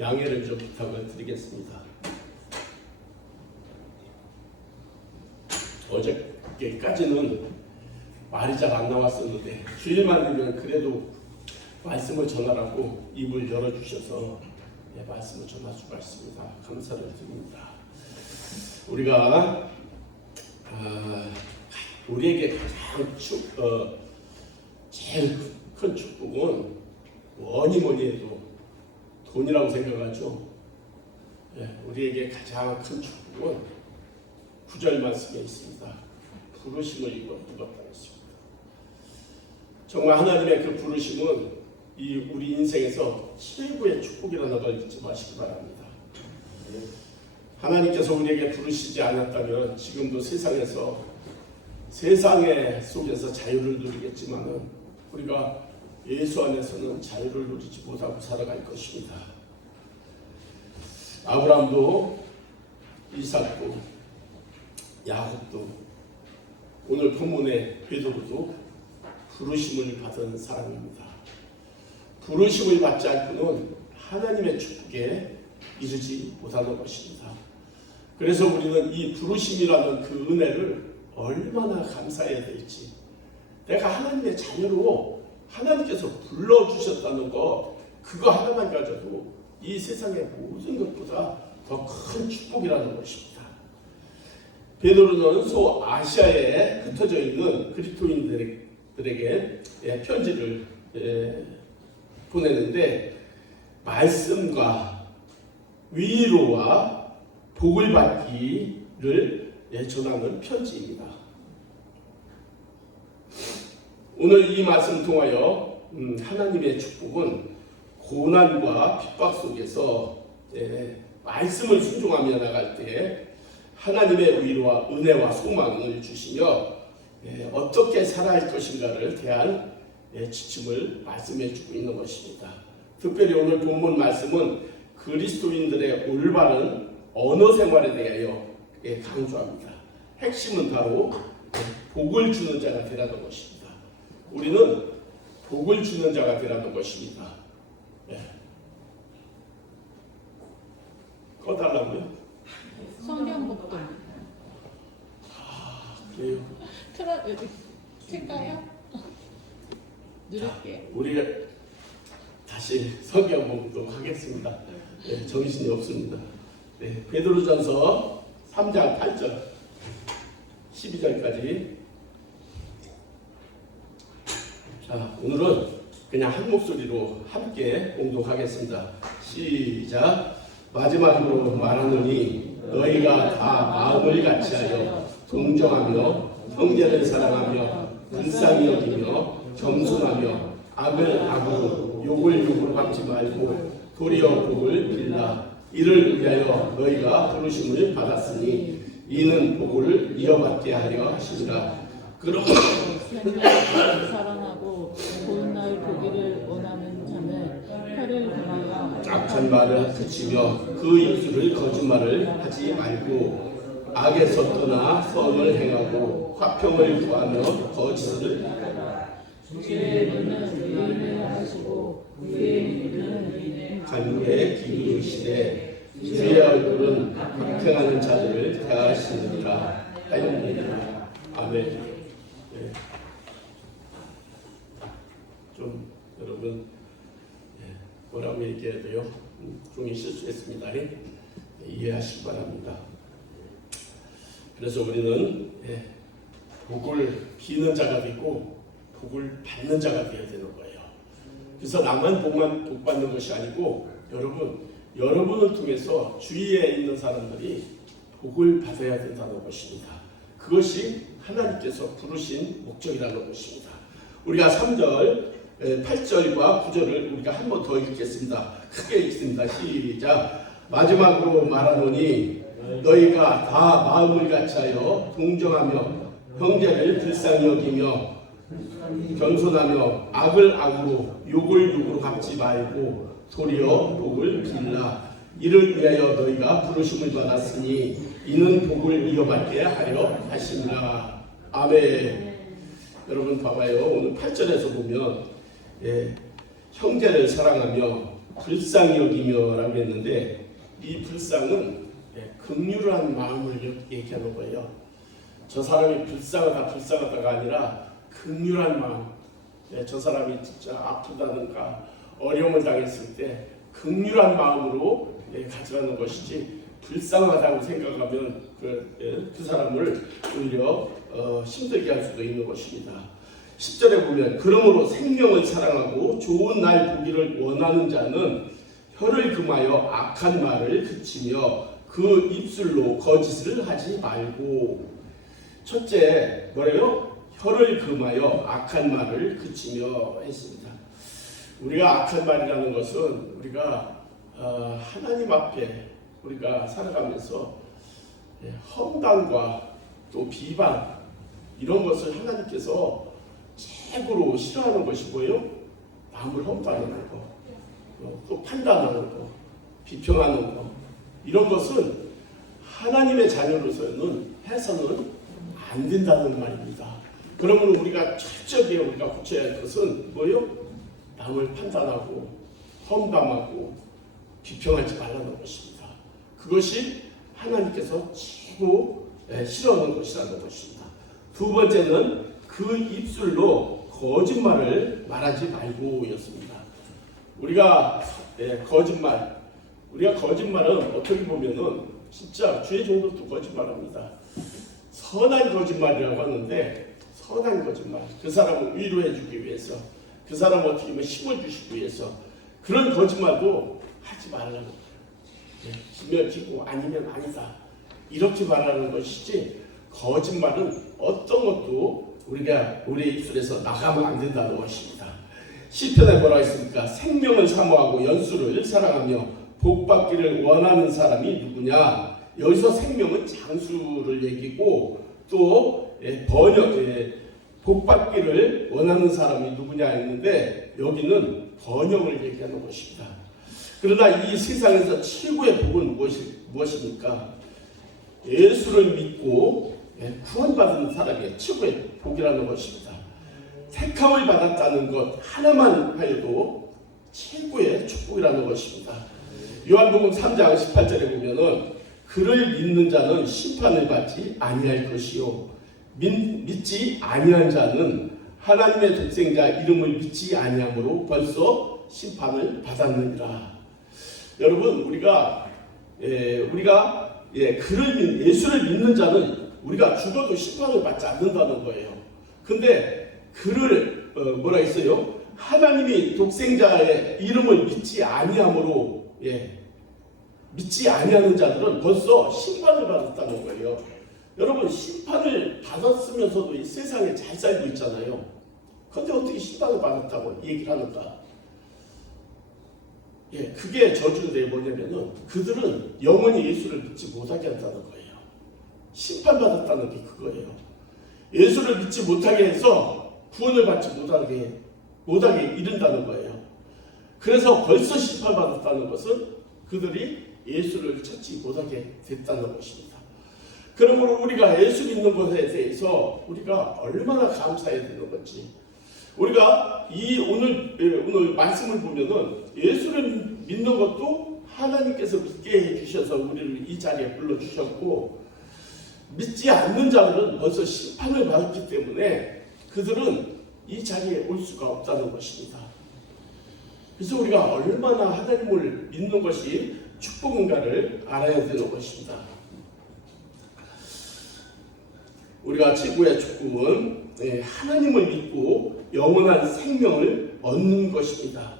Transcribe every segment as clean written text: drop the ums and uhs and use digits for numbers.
양해를 좀 부탁을 드리겠습니다. 어저께까지는 말이 잘 안 나왔었는데 주일만 되면 그래도 말씀을 전하라고 입을 열어주셔서 말씀을 전할 수가 있습니다. 감사를 드립니다. 우리가 우리에게 가장 제일 큰 축복은 뭐니 해도 돈이라고 생각하죠. 우리에게 가장 큰 축복은 9절 말씀에 있습니다. 부르심을 입었다고 했습니다. 정말 하나님의 그 부르심은 우리 인생에서 최고의 축복이라는 걸 잊지 마시기 바랍니다. 하나님께서 우리에게 부르시지 않았다면 지금도 세상의 속에서 자유를 누리겠지만은 우리가 예수 안에서는 자유를 누리지 못하고 살아갈 것입니다. 아브라함도 이삭도 야곱도 오늘 본문의 베드로도 부르심을 받은 사람입니다. 부르심을 받지 않고는 하나님의 축복에 이르지 못하는 것입니다. 그래서 우리는 이 부르심이라는 그 은혜를 얼마나 감사해야 될지, 내가 하나님의 자녀로 하나님께서 불러주셨다는 것, 그거 하나만 가져도 이 세상의 모든 것보다 더 큰 축복이라는 것입니다. 베드로는 소아시아에 흩어져 있는 그리스도인들에게 편지를 보내는데 말씀과 위로와 복을 받기를 전하는 편지입니다. 오늘 이 말씀 통하여 하나님의 축복은 고난과 핍박 속에서 말씀을 순종하며 나갈 때 하나님의 위로와 은혜와 소망을 주시며 어떻게 살아야 할 것인가를 대한 지침을 말씀해 주고 있는 것입니다. 특별히 오늘 본문 말씀은 그리스도인들의 올바른 언어 생활에 대하여 강조합니다. 핵심은 바로 복을 주는 자가 되라는 것입니다. 우리는 복을 주는 자가 되라는 것입니다. 꺼달라고요? 성경 복동. 그래요? 여기 틀까요? 누를게요. 우리가 다시 성경 복동 하겠습니다. 정신이 없습니다. 베드로전서 3장 8절 12절까지. 자, 오늘은 그냥 한 목소리로 함께 공독하겠습니다. 시작. 마지막으로 말하노니 너희가 다 마음을 같이하여 동정하며 형제를 사랑하며 불쌍히 여기며 겸손하며 악을 악으로 욕을 욕으로 갚지 말고 도리어 복을 빌라. 이를 위하여 너희가 부르심을 받았으니 이는 복을 이어받게 하려 하시니라. 그러므로 사랑하고 좋은 날 보기를 원하는 자는 혀를 금하여 악한 말을 그치며 그 입술을 거짓말을 하지 말고 악에서 떠나 선을 행하고 화평을 구하며 거짓을 주의 눈은 의인을 하시고 의의 눈은 간구에 기울이시되 주의 얼굴은 박해하는 자들을 대하시느니라 하였느니라. 아멘. 좀 여러분 뭐라고 얘기해야 돼요? 종이 실수했습니다. 이해하시기 바랍니다. 그래서 우리는 복을 비는 자가 되고 복을 받는 자가 되어야 되는 거예요. 그래서 나만 복 받는 것이 아니고 여러분을 통해서 주위에 있는 사람들이 복을 받아야 된다는 것입니다. 그것이 하나님께서 부르신 목적이라는 것입니다. 우리가 3절 8절과 9절을 우리가 한 번 더 읽겠습니다. 크게 읽습니다. 시작. 마지막으로 말하노니 너희가 다 마음을 같이하여 동정하며 형제를 불쌍히 여기며 겸손하며 악을 악으로 욕을 욕으로 갚지 말고 도리어 복을 빌라. 이를 위하여 너희가 부르심을 받았으니 이는 복을 이어받게 하려 하시니라. 아멘. 여러분 봐봐요. 오늘 8절에서 보면 형제를 사랑하며 불쌍히 여기며라고 했는데 이 불쌍은 긍휼한 마음을 얘기하는 거예요. 저 사람이 불쌍하다가 아니라 긍휼한 마음. 저 사람이 진짜 아프다든가 어려움을 당했을 때 긍휼한 마음으로 가져가는 것이지 불쌍하다고 생각하면 그 사람을 오히려 힘들게 할 수도 있는 것입니다. 10절에 보면 그러므로 생명을 사랑하고 좋은 날 보기를 원하는 자는 혀를 금하여 악한 말을 그치며 그 입술로 거짓을 하지 말고. 첫째 뭐래요? 혀를 금하여 악한 말을 그치며 했습니다. 우리가 악한 말이라는 것은 우리가 하나님 앞에 우리가 살아가면서 험담과 또 비방 이런 것을 하나님께서 최고로 싫어하는 것이 뭐예요? 남을 험담하는 거, 또 판단하는 거, 비평하는 거 이런 것은 하나님의 자녀로서는 해서는 안 된다는 말입니다. 그러면 우리가 철저하게 우리가 고쳐야 할 것은 뭐예요? 남을 판단하고 험담하고 비평하지 말라는 것입니다. 그것이 하나님께서 최고 싫어하는 것이라는 것입니다. 두 번째는 그 입술로 거짓말을 말하지 말고였습니다. 우리가 거짓말은 어떻게 보면은 진짜 주의 종들도 거짓말합니다. 선한 거짓말이라고 하는데 선한 거짓말, 그 사람을 위로해주기 위해서, 그 사람 어떻게 보면 힘을 주시기 위해서 그런 거짓말도 하지 말라는 거예요. 지면 지고 아니면 아니다 이렇게 말하는 것이지 거짓말은 어떤 것도 우리의 입술에서 나가면 안 된다는 것입니다. 시편에 뭐라 했습니까? 생명을 사모하고 연수를 사랑하며 복받기를 원하는 사람이 누구냐? 여기서 생명은 장수를 얘기고 또 복받기를 원하는 사람이 누구냐 했는데 여기는 번영을 얘기하는 것입니다. 그러나 이 세상에서 최고의 복은 무엇입니까? 예수를 믿고 구원받은 사람의 최고의 복이라는 것입니다. 택함을 받았다는 것 하나만 하여도 최고의 축복이라는 것입니다. 요한복음 3장 18절에 보면은 그를 믿는 자는 심판을 받지 아니할 것이요 믿지 아니한 자는 하나님의 독생자 이름을 믿지 아니함으로 벌써 심판을 받았느니라. 여러분 우리가 예수를 믿는 자는 우리가 죽어도 심판을 받지 않는다는 거예요. 근데 그를 뭐라 했어요? 하나님이 독생자의 이름을 믿지 아니함으로 믿지 아니하는 자들은 벌써 심판을 받았다는 거예요. 여러분 심판을 받았으면서도 이 세상에 잘 살고 있잖아요. 그런데 어떻게 심판을 받았다고 얘기를 하는가? 그게 저주인데 뭐냐면은 그들은 영원히 예수를 믿지 못하게 한다는 거예요. 심판받았다는 게 그거예요. 예수를 믿지 못하게 해서 구원을 받지 못하게 이른다는 거예요. 그래서 벌써 심판받았다는 것은 그들이 예수를 찾지 못하게 됐다는 것입니다. 그러므로 우리가 예수 믿는 것에 대해서 우리가 얼마나 감사해야 되는 건지, 우리가 오늘 말씀을 보면은 예수를 믿는 것도 하나님께서 믿게 해주셔서 우리를 이 자리에 불러주셨고, 믿지 않는 자들은 벌써 심판을 받았기 때문에 그들은 이 자리에 올 수가 없다는 것입니다. 그래서 우리가 얼마나 하나님을 믿는 것이 축복인가를 알아야 되는 것입니다. 우리가 최고의 축복은 하나님을 믿고 영원한 생명을 얻는 것입니다.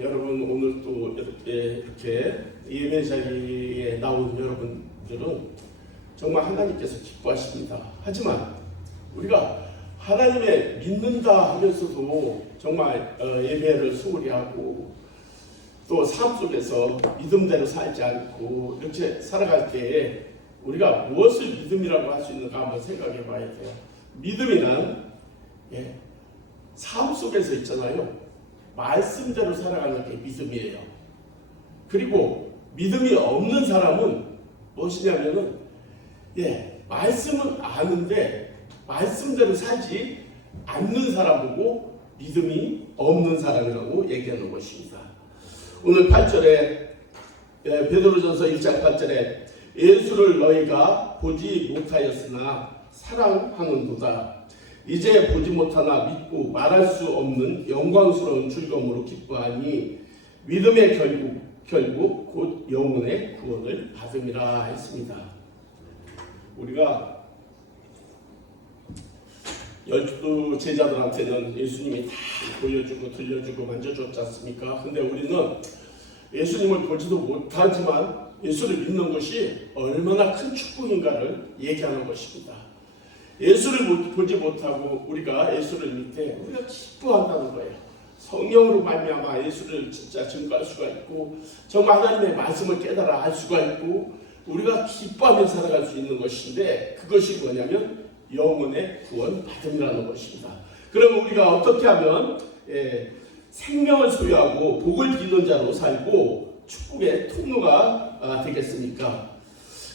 여러분 오늘 또 이렇게 예배 자리에 나온 여러분들은 정말 하나님께서 기뻐하십니다. 하지만 우리가 하나님의 믿는다 하면서도 정말 예배를 소홀히 하고 또 삶 속에서 믿음대로 살지 않고 이렇게 살아갈 때에 우리가 무엇을 믿음이라고 할 수 있는가 한번 생각해 봐야 돼요. 믿음이란 삶 속에서 있잖아요. 말씀대로 살아가는 게 믿음이에요. 그리고 믿음이 없는 사람은 무엇이냐면은 말씀은 아는데 말씀대로 살지 않는 사람 보고 믿음이 없는 사람이라고 얘기하는 것입니다. 오늘 8절에 베드로전서 1장 8절에 예수를 너희가 보지 못하였으나 사랑하는도다. 이제 보지 못하나 믿고 말할 수 없는 영광스러운 즐거움으로 기뻐하니 믿음의 결국 곧 영혼의 구원을 받음이라 했습니다. 우리가 12 제자들한테는 예수님이 다 보여주고 들려주고 만져줬지 않습니까? 근데 우리는 예수님을 보지도 못하지만 예수를 믿는 것이 얼마나 큰 축복인가를 얘기하는 것입니다. 예수를 보지 못하고 우리가 예수를 믿을 때 우리가 기뻐한다는 거예요. 성령으로 말미암아 예수를 진짜 증거할 수가 있고 정말 하나님의 말씀을 깨달아 알 수가 있고 우리가 기뻐하며 살아갈 수 있는 것인데 그것이 뭐냐면 영혼의 구원 받음이라는 것입니다. 그럼 우리가 어떻게 하면 생명을 소유하고 복을 비는 자로 살고 축복의 통로가 되겠습니까?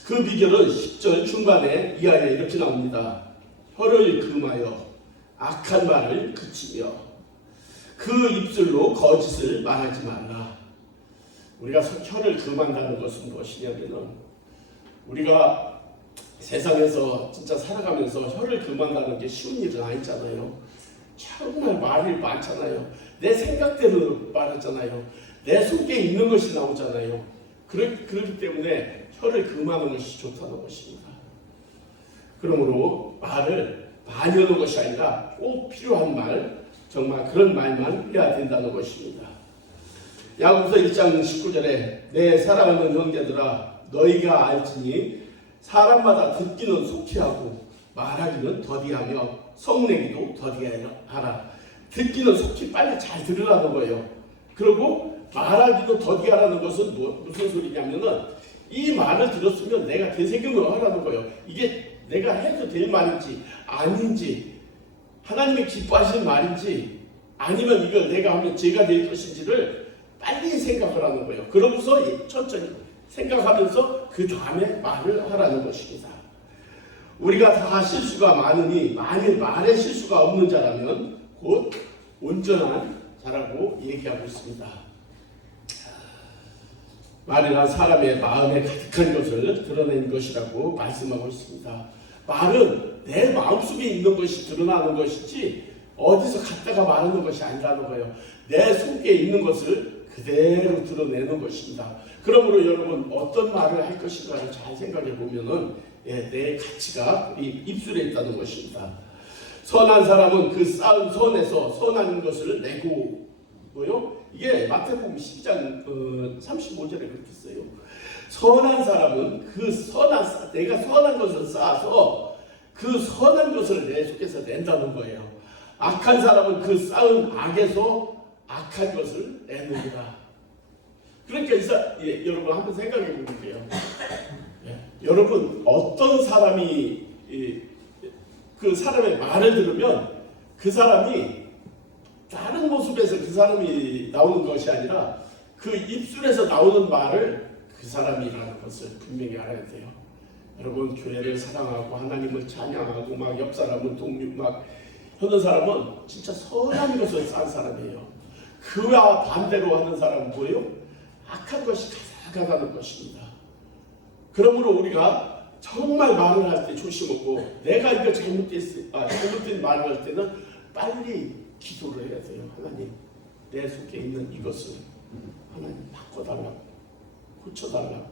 그 비결은 10절 중반에 이하에 이렇게 나옵니다. 혀를 금하여 악한 말을 그치며 그 입술로 거짓을 말하지 말라. 우리가 혀를 금한다는 것은 무엇이냐면은 우리가 세상에서 진짜 살아가면서 혀를 금한다는 게 쉬운 일은 아니잖아요. 정말 말이 많잖아요. 내 생각대로 말하잖아요. 내 속에 있는 것이 나오잖아요. 그렇기 때문에 혀를 금하는 것이 좋다는 것입니다. 그러므로 말을 많이 하는 것이 아니라 꼭 필요한 말, 정말 그런 말만 해야 된다는 것입니다. 야고보서 1장 19절에 내 사랑하는 형제들아 너희가 알지니 사람마다 듣기는 속히 하고 말하기는 더디하며 성내기도 더디하라. 듣기는 속히 빨리 잘 들으라는 거예요. 그리고 말하기도 더디하라는 것은 무슨 소리냐면은 이 말을 들었으면 내가 되새김을 하라는 거예요. 이게 내가 해도 될 말인지 아닌지 하나님이 기뻐하시는 말인지 아니면 이걸 내가 하면 죄가 될 것인지를 빨리 생각하라는 거예요. 그러고서 천천히 생각하면서 그 다음에 말을 하라는 것입니다. 우리가 다 실수가 많으니 만일 말에 실수가 없는 자라면 곧 온전한 자라고 얘기하고 있습니다. 말이란 사람의 마음에 가득한 것을 드러낸 것이라고 말씀하고 있습니다. 말은 내 마음속에 있는 것이 드러나는 것이지 어디서 갖다가 말하는 것이 아니라는 거예요. 내 속에 있는 것을 그대로 드러내는 것입니다. 그러므로 여러분 어떤 말을 할 것인가를 잘 생각해 보면은 내 가치가 우리 입술에 있다는 것입니다. 선한 사람은 그 쌓은 선에서 선한 것을 내고 이게 마태복음 10장 35절에 그렇게 써요. 선한 사람은 내가 선한 것을 쌓아서 그 선한 것을 내 속에서 낸다는 거예요. 악한 사람은 그 쌓은 악에서 악한 것을 내느니라. 그러니까 여러분 한번 생각해 보세요. 여러분 어떤 사람이 그 사람의 말을 들으면 그 사람이 다른 모습에서 그 사람이 나오는 것이 아니라 그 입술에서 나오는 말을 그 사람이라는 것을 분명히 알아야 돼요. 여러분 교회를 사랑하고 하나님을 찬양하고 막 옆 사람은 동료 막 하는 사람은 진짜 선한 것을 쌓은 사람이에요. 그와 반대로 하는 사람은 뭐예요? 악한 것이 가득하다는 것입니다. 그러므로 우리가 정말 말을 할 때 조심하고 내가 이거 잘못된 말을 할 때는 빨리 기도를 해야 돼요. 하나님 내 속에 있는 이것을 하나님 바꿔달라고 고쳐달라고.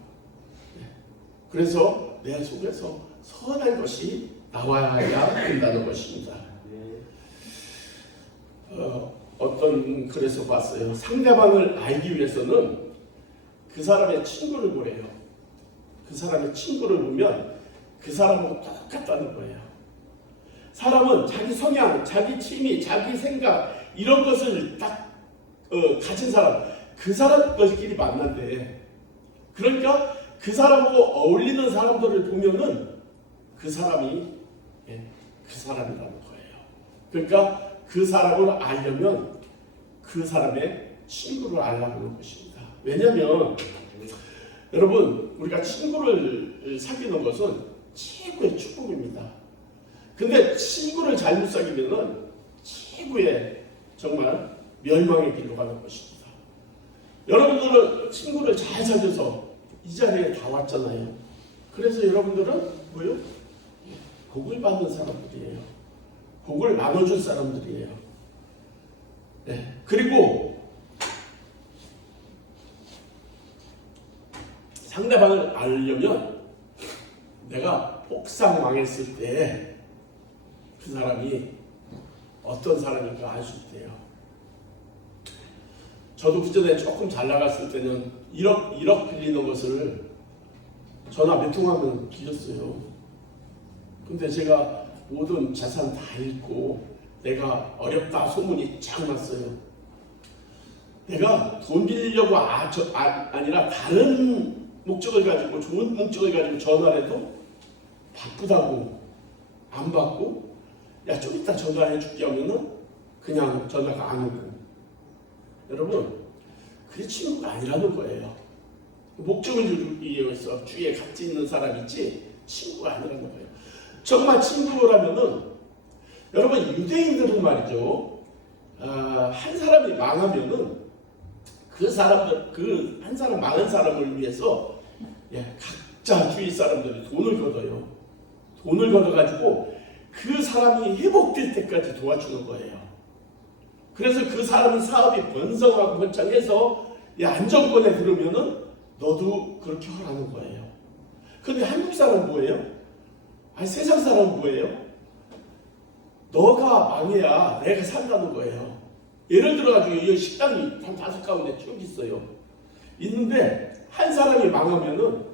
그래서 내 속에서 선한 것이 나와야 된다는 것입니다. 어떤 글에서 봤어요. 상대방을 알기 위해서는 그 사람의 친구를 보래요. 그 사람의 친구를 보면 그 사람하고 똑같다는 거예요. 사람은 자기 성향, 자기 취미, 자기 생각 이런 것을 딱 가진 사람, 그 사람들끼리 만난대. 그러니까 그 사람하고 어울리는 사람들을 보면은 그 사람이 그 사람이라는 거예요. 그러니까 그 사람을 알려면 그 사람의 친구를 알라고 하는 것입니다. 왜냐하면 여러분 우리가 친구를 사귀는 것은 최고의 축복입니다. 근데 친구를 잘못 사귀면은 최고의 정말 멸망의 길로 가는 것입니다. 여러분들은 친구를 잘 사귀어서 이 자리에 다 왔잖아요. 그래서 여러분들은 뭐요? 복을 받는 사람들이에요. 복을 나눠줄 사람들이에요. 네. 그리고 상대방을 알려면 내가 폭삭망했을 때 그 사람이 어떤 사람인가 알 수 있대요. 저도 그전에 조금 잘 나갔을 때는 1억 빌리는 것을 전화 몇 통하면 빌렸어요. 근데 제가 모든 자산 다 잃고 내가 어렵다 소문이 쫙 났어요. 내가 돈 빌리려고 아니라 다른 목적을 가지고 좋은 목적을 가지고 전화를 해도 바쁘다고 안 받고 야 좀 이따 전화해 줄게 하면은 그냥 전화가 안 오고. 여러분 그게 친구가 아니라는 거예요. 목적을 이루기 위해서 주위에 같이 있는 사람 있지 친구가 아니라는 거예요. 정말 친구라면은 여러분 유대인들은 말이죠. 한 사람이 망하면은 그 사람들 그 한 사람 망한 사람을 위해서 각자 주위 사람들이 돈을 걷어요. 돈을 걷어가지고 그 사람이 회복될 때까지 도와주는 거예요. 그래서 그 사람이 사업이 번성하고 번창해서 안정권에 들으면은 너도 그렇게 하라는 거예요. 근데 한국 사람은 뭐예요? 아니 세상 사람은 뭐예요? 너가 망해야 내가 산다는 거예요. 예를 들어가지고 이 식당이 한 5가운데 쭉 있어요. 있는데 한 사람이 망하면은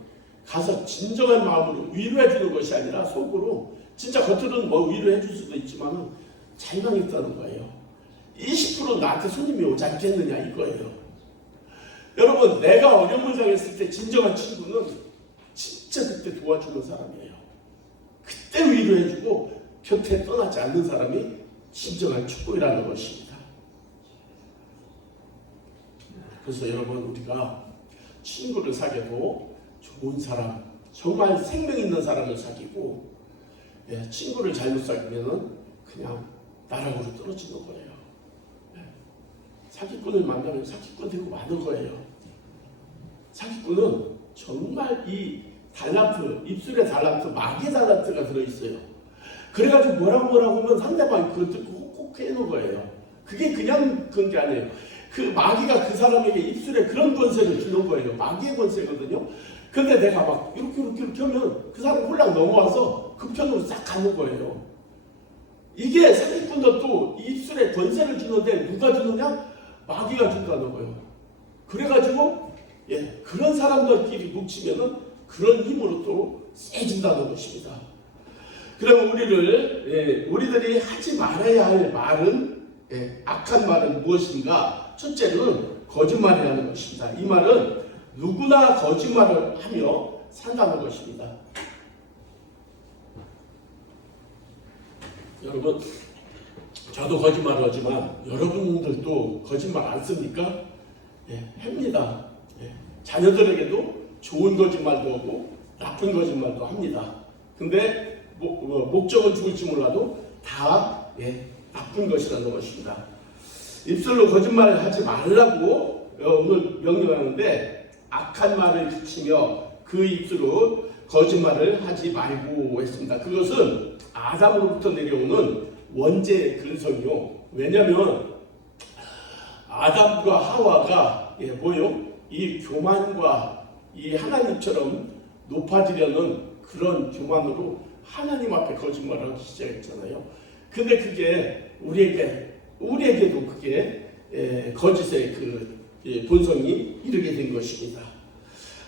가서 진정한 마음으로 위로해 주는 것이 아니라 속으로 진짜 겉으로는 뭐 위로해 줄 수도 있지만 잘 망했다는 거예요. 20% 나한테 손님이 오지 않겠느냐 이거예요. 여러분 내가 어려움을 당했을 때 진정한 친구는 진짜 그때 도와주는 사람이에요. 그때 위로해주고 곁에 떠나지 않는 사람이 진정한 축복이라는 것입니다. 그래서 여러분 우리가 친구를 사귀어도 좋은 사람, 정말 생명 있는 사람을 사귀고 친구를 잘못 사귀면 그냥 나락으로 떨어지는 거예요. 사기꾼을 만나면 사기꾼 되고 마는 거예요. 사기꾼은 정말 이 달란트, 입술에 달란트, 마귀의 달란트가 들어있어요. 그래가지고 뭐라고 하면 상대방이 그걸 듣고 혹혹 해놓은 거예요. 그게 그냥 그런 게 아니에요. 그 마귀가 그 사람에게 입술에 그런 권세를 주는 거예요. 마귀의 권세거든요. 근데 내가 막 이렇게 하면 그 사람이 홀랑 넘어와서 그 편으로 싹 가는 거예요. 이게 사기꾼도 입술에 권세를 주는데 누가 주느냐? 마귀가 준다는 거예요. 그래가지고 그런 사람들끼리 뭉치면은 그런 힘으로 또 세진다는 것입니다. 그럼 우리들이 하지 말아야 할 말은 악한 말은 무엇인가? 첫째는 거짓말이라는 것입니다. 이 말은 누구나 거짓말을 하며 산다는 것입니다. 여러분 저도 거짓말을 하지만 여러분들도 거짓말 안 씁니까? 합니다. 자녀들에게도 좋은 거짓말도 하고 나쁜 거짓말도 합니다. 근데 목적은 죽을지 몰라도 다 나쁜 것이라는 것입니다. 입술로 거짓말을 하지 말라고 오늘 명령하는데 악한 말을 그치며 그 입술로 거짓말을 하지 말고 했습니다. 그것은 아담으로부터 내려오는 원죄의 근성이요. 왜냐하면 아담과 하와가 이 교만과 이 하나님처럼 높아지려는 그런 교만으로 하나님 앞에 거짓말을 하기 시작했잖아요. 근데 그게 우리에게도 그게 거짓의 그 본성이 이르게 된 것입니다.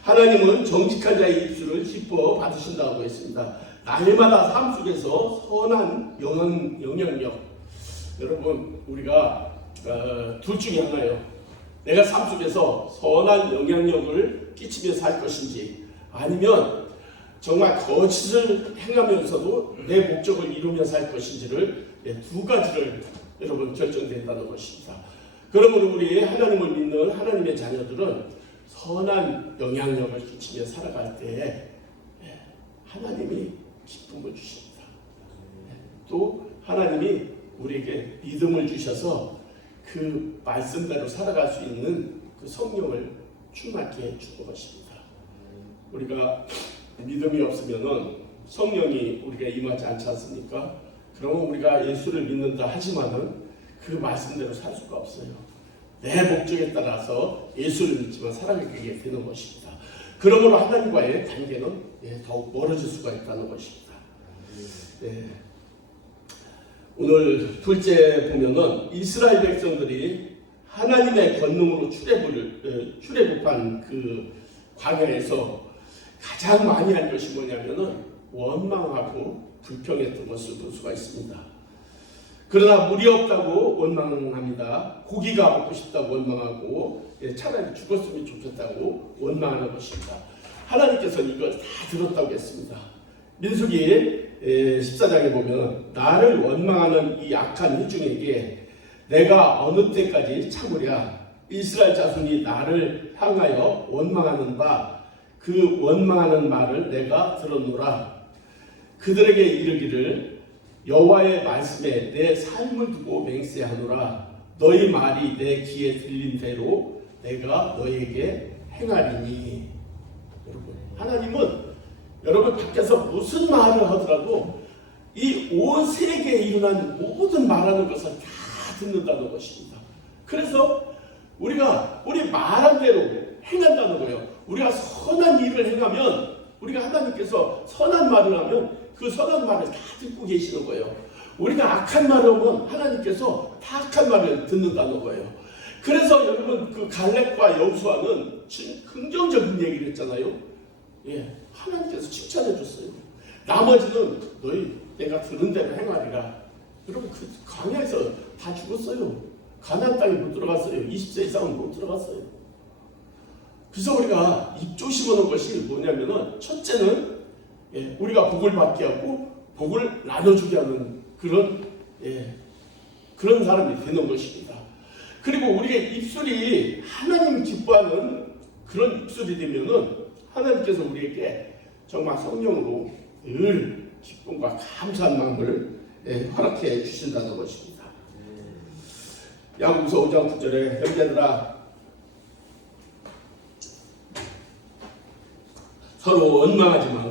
하나님은 정직한 자의 입술을 기뻐 받으신다고 했습니다. 날마다 삶 속에서 선한 영향력. 여러분 우리가 둘 중에 하나예요. 내가 삶 속에서 선한 영향력을 끼치며 살 것인지 아니면 정말 거짓을 행하면서도 내 목적을 이루며 살 것인지를 두 가지를 여러분 결정된다는 것입니다. 그러므로 우리 하나님을 믿는 하나님의 자녀들은 선한 영향력을 끼치며 살아갈 때 하나님이 기쁨을 주십니다. 또 하나님이 우리에게 믿음을 주셔서 그 말씀대로 살아갈 수 있는 그 성령을 충만케 해줄 것입니다. 우리가 믿음이 없으면은 성령이 우리가 임하지 않지 않습니까? 그러면 우리가 예수를 믿는다 하지만은 그 말씀대로 살 수가 없어요. 내 목적에 따라서 예수를 믿지만 살아가게 되는 것입니다. 그러므로 하나님과의 관계는 더욱 멀어질 수가 있다는 것입니다. 오늘 둘째 보면은 이스라엘 백성들이 하나님의 권능으로 출애굽한 그 광야에서 가장 많이 한 것이 뭐냐면은 원망하고 불평했던 것을 볼 수가 있습니다. 그러나 물이 없다고 원망합니다. 고기가 먹고 싶다고 원망하고 차라리 죽었으면 좋겠다고 원망하는 것입니다. 하나님께서는 이걸 다 들었다고 했습니다. 민수기 14장에 보면 나를 원망하는 이 악한 회중에게 내가 어느 때까지 참으랴. 이스라엘 자손이 나를 향하여 원망하는 바 그 원망하는 말을 내가 들었노라. 그들에게 이르기를 여호와의 말씀에 내 삶을 두고 맹세하노라. 너희 말이 내 귀에 들린 대로 내가 너희에게 행하리니. 하나님은 여러분 밖에서 무슨 말을 하더라도 이 온 세계에 일어난 모든 말하는 것을 다 듣는다는 것입니다. 그래서 우리가 우리 말한 대로 행한다는 거예요. 우리가 선한 일을 행하면 우리가 하나님께서 선한 말을 하면 그 선한 말을 다 듣고 계시는 거예요. 우리가 악한 말을 하면 하나님께서 다 악한 말을 듣는다는 거예요. 그래서 여러분 그 갈렙과 여호수아는 긍정적인 얘기를 했잖아요. 하나님께서 칭찬해 줬어요. 나머지는 너희 내가 들은 대로 행하리라. 여러분 그 광야에서 다 죽었어요. 가나안 땅에 못 들어갔어요. 20세 이상은 못 들어갔어요. 그래서 우리가 입조심하는 것이 뭐냐면은 첫째는 우리가 복을 받게 하고 복을 나눠주게 하는 그런 사람이 되는 것입니다. 그리고 우리의 입술이 하나님 기뻐하는 그런 입술이 되면은 하나님께서 우리에게 정말 성령으로 늘 기쁨과 감사한 마음을 허락해 주신다는 것입니다. 야고보서 5장 9절에 형제들아 서로 원망하지 마.